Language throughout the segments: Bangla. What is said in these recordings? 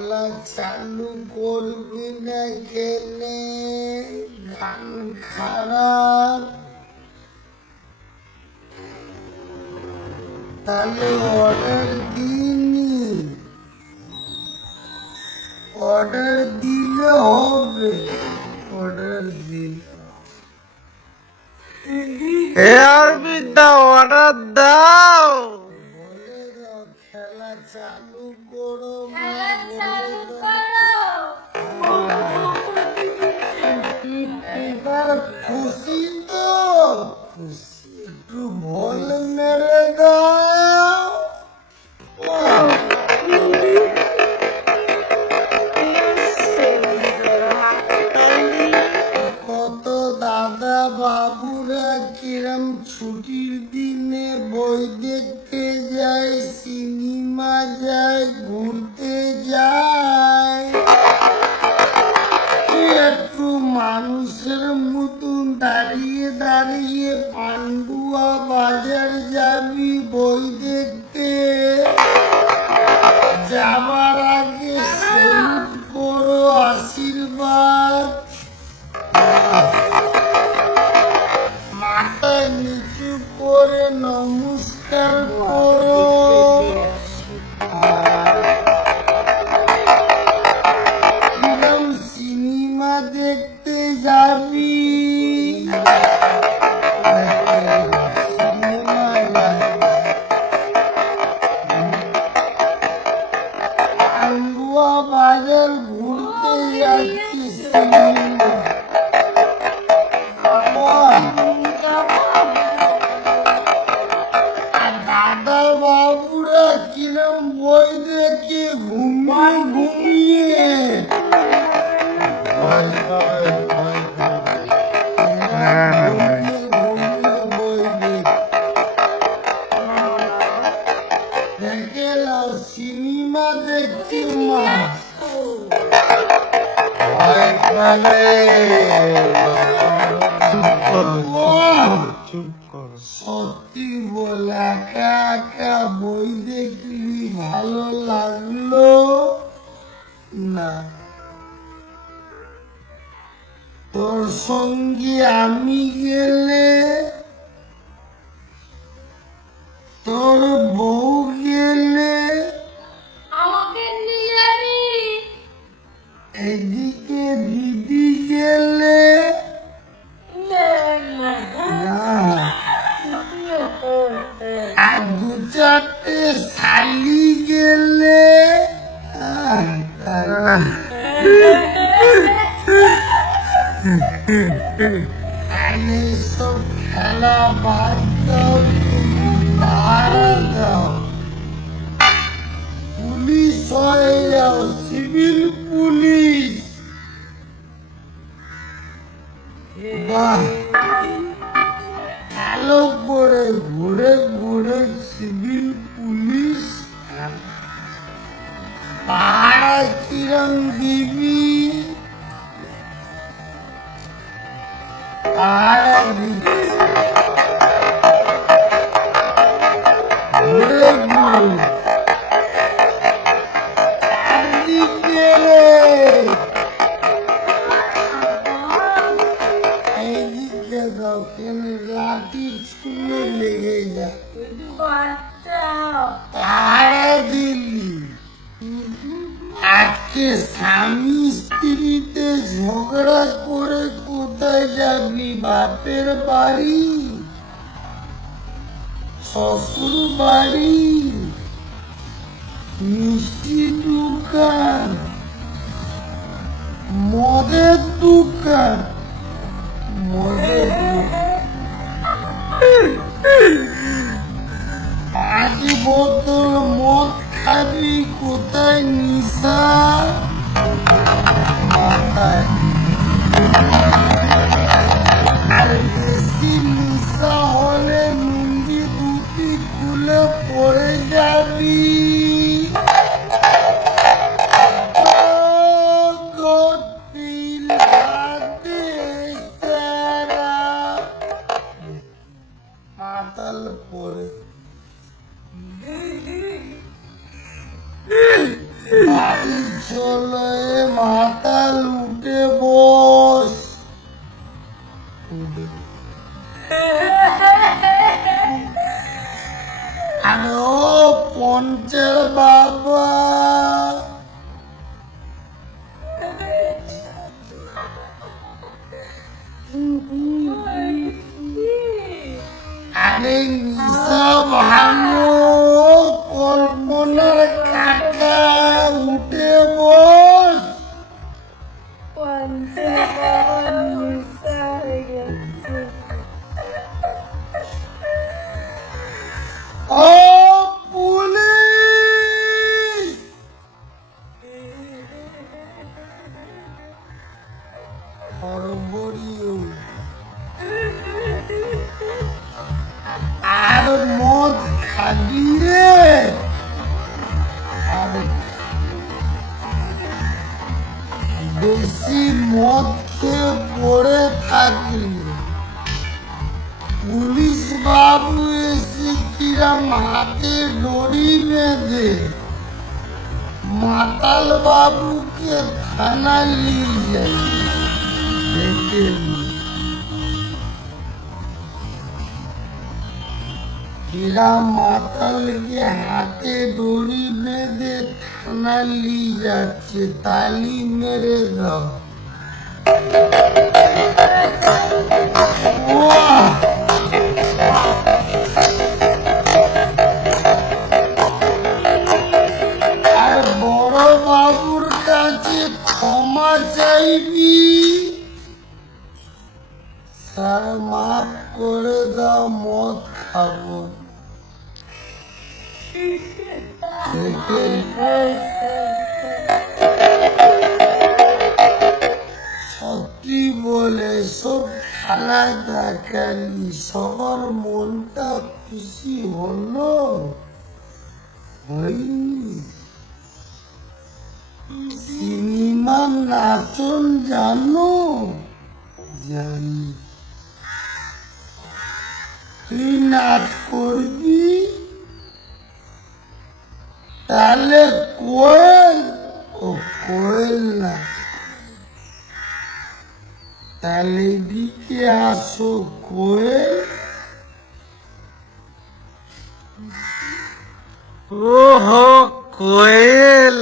খেলা চালু করবি না খেলে গান খারাপ তাহলে অর্ডার দিইনি অর্ডার দিলে হবে। অর্ডার দিলে। অর্পিতা অর্ডার দাও বলে দাও। চালু করো এবার খুশি তো খুশি একটু বল মেরে দাও। কত দাদা বাবুরা কিরম ছুটির দিনে বই দেখতে যায় যায় ঘুরতে যায়। একটু মানুষের মতন দাঁড়িয়ে দাঁড়িয়ে পান্ডুয়া বাজার যাবি। সত্যি বল একা একা বই দেখলি ভালো লাগল? না। তোর সঙ্গে আমি গেলে তোর বউ গেলে আমাকে নিয়ে এদিকে দিদি বাহ। ভালো করে ঘুরে ঘুরে সিভিল পুলিশ পাহাড়া কিরম দিবি পাহাড়া দিবি মদের দোকান। মদের দোকান। বোতল মদ খাবি কোথায় নিশা আরে নিশা ভাঙো বাবুকে থানা নিয়ে নি। কিরাম মাতালকে হাতে দড়ি বেঁধে থানা নিয়ে যাচ্ছে, তালি মেরে দাও বাবুর কাছে ক্ষমা চাইবি। স্যার মাফ করে দাও, মদ খাব। সত্যি বলে সব খেলা দেখালি, সবার মনটা খুশি হলো। হয়নি। সিনেমার নাচন জানো? জানি। তুই নাচ করবি? তাহলে কোয়েল? ও, কোয়েল না। তাহলে দিকে আসো, কোয়েল। ওহো, কোয়েল।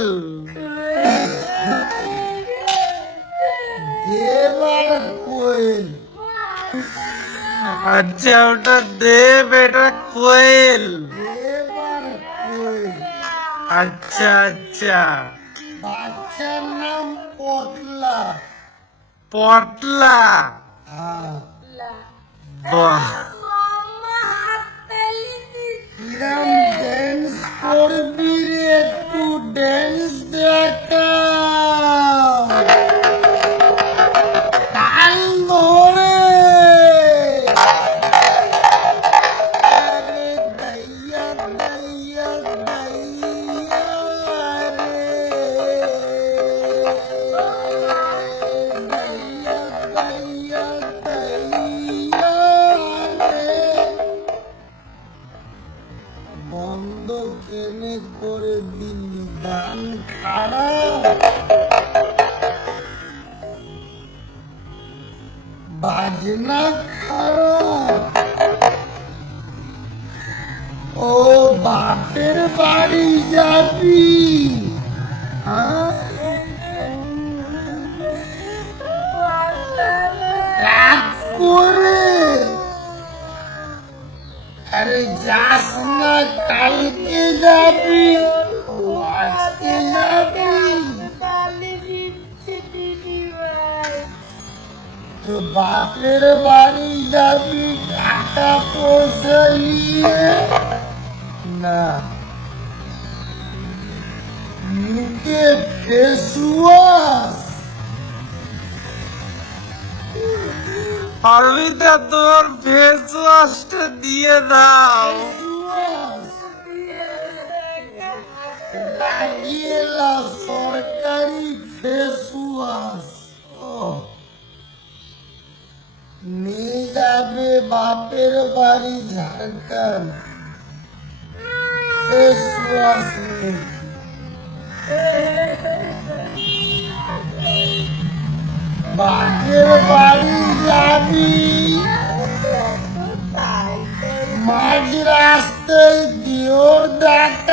কোয়েল। আচ্ছা ওটা দে বেটা কোয়েল। আচ্ছা আচ্ছা। বাচ্চার নাম পটলা। পটলা? হ্যাঁ। বাহ। কিরম ড্যান্স করবি রে? গান খারাপ বাজনা খারাপ ও বাপের বাড়ি যাবি করে আরে যাস না কালকে যাবি। তো বাপের বাড়ি যাবি, টাকা পয়সা নিয়ে। না। মুখে অরবিন্দা তোর ফেস ওয়াশটা দিয়ে দাও। সরকারি ফেসওয়াশ বাপের বাড়ি ঝাড়খণ্ড বাড়ি যাবি? মাঝ রাস্তায় দিওর ডাক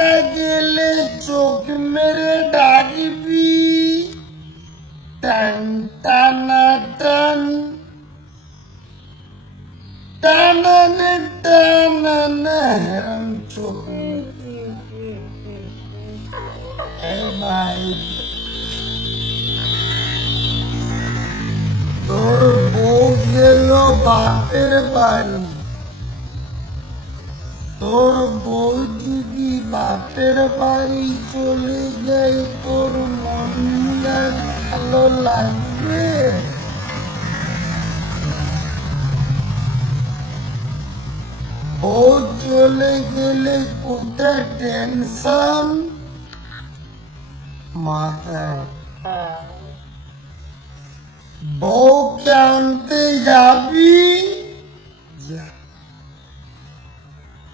তোর বউ গেল বাপের বাড়ি? তোর বউ যদি বাপের বাড়ি চলে যায় তোর মনটা ভালো লাগবে বউ চলে গেলে কোথায় টেনশন। মাথায় বউকে আনতে যাবি?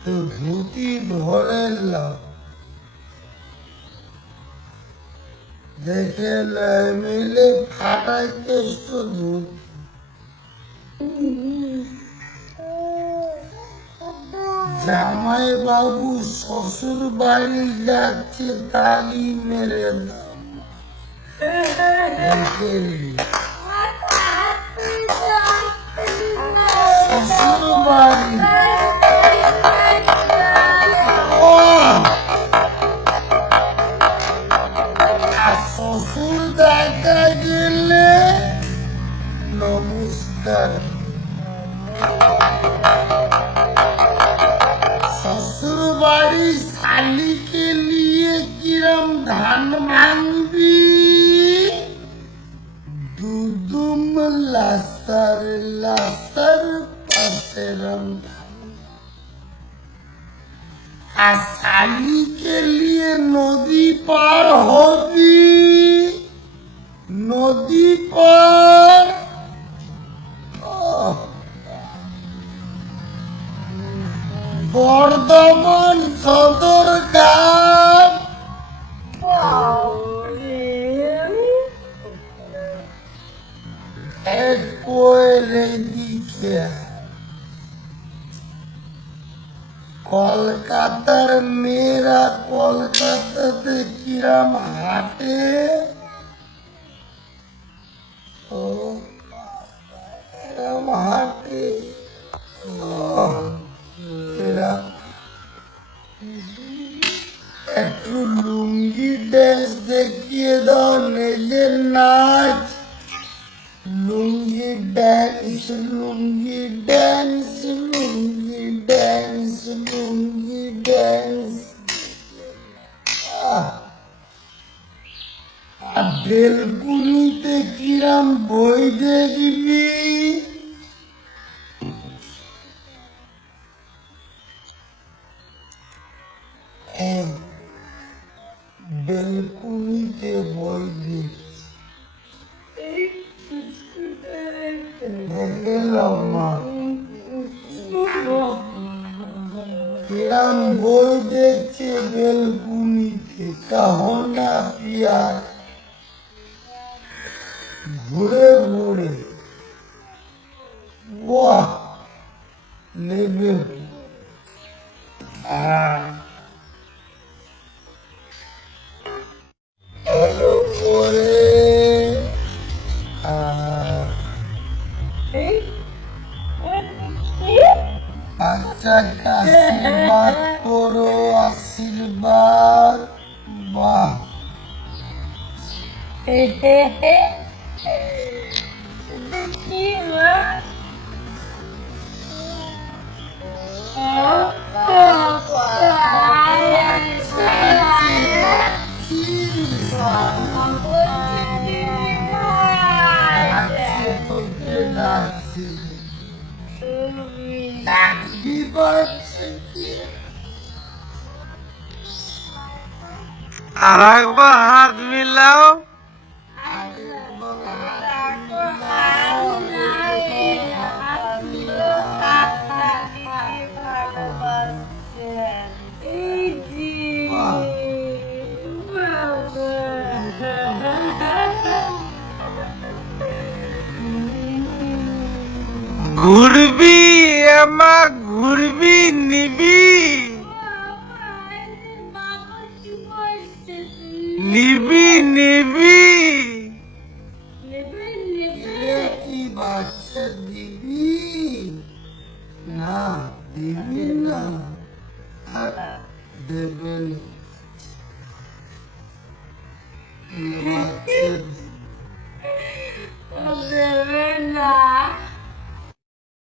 তো ধুতি ধরে দেখে মিলে ফাটাইতে তো ধুতি জামাই বাবু শ্বশুর বাড়ি যাচ্ছে তালি মেরে দাও দেখে নি। শ্বশুর বাড়ি আর শালিকে নিয়ে নদী পার হবি। নদী পার। বর্ধমান সদর ঘাট। কলকাতার মেয়েরা কলকাতাতে কিরাম হাটে? হাটে? একটু লুঙ্গি ড্যান্স দেখিয়ে দাও নিজের নাচ। Lungi dance lungi dance lungi dance lungi dance বেলকুনিতে কিরাম বই দেখবি? হ্যাঁ, কিরাম বই দেখছে বেলকুনিতে কাহনা পিয়ার ঘুরে ঘুরে বাহ নেবে আহ। বাচ্চাকে আশীর্বাদ করো আশীর্বাদ বাহ তোকে ডাকছি কি আর একবার হাত মিলাও ঘুরবি আমার ঘুরবি নিবি। নিবি নিবি। না দিবি না। দেবেন দেবেন না।